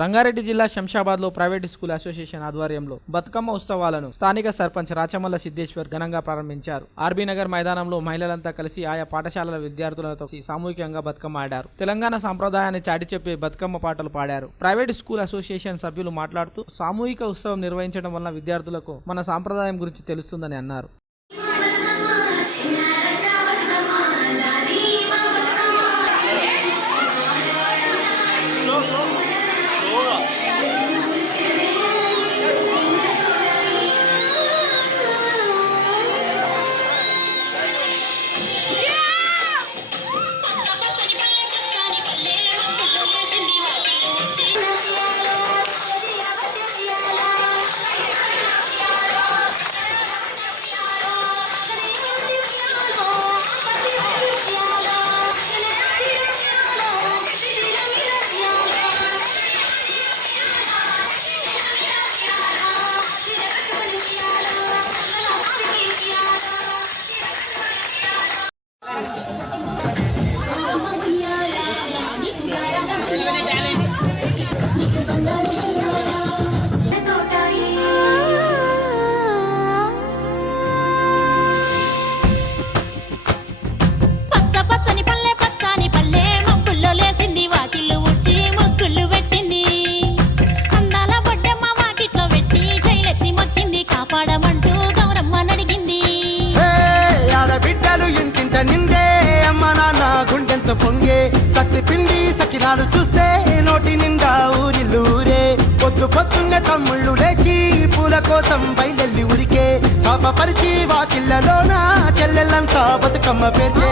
రంగారెడ్డి జిల్లా శంషాబాద్లో private school association ఆధ్వర్యంలో బతుకమ్మ ఉత్సవాలను స్థానిక సర్పంచ్ రాచమల్ల సిద్ధేశ్వర్ ఘనంగా ప్రారంభించారు. ఆర్బీ నగర్ మైదానంలో మహిళలంతా కలిసి ఆయా పాఠశాలల విద్యార్థులతో సామూహికంగా బతుకమ్మ ఆడారు. తెలంగాణ సాంప్రదాయాన్ని చాటి చెప్పే బతుకమ్మ పాటలు పాడారు. ప్రైవేట్ స్కూల్ అసోసియేషన్ సభ్యులు మాట్లాడుతూ సామూహిక ఉత్సవం నిర్వహించడం వలన విద్యార్థులకు మన సాంప్రదాయం గురించి తెలుస్తుందని అన్నారు. పొంగే సత్తి పిండి సకినాలు చూస్తే పొద్దు పొద్దున్న తమ్ముళ్ళు లేచి పూల కోసం బయలెల్లి ఉరికే శాపపరిచి వాకిళ్ళలోన చెల్లెళ్ళంతా బతుకమ్మ పేర్చే.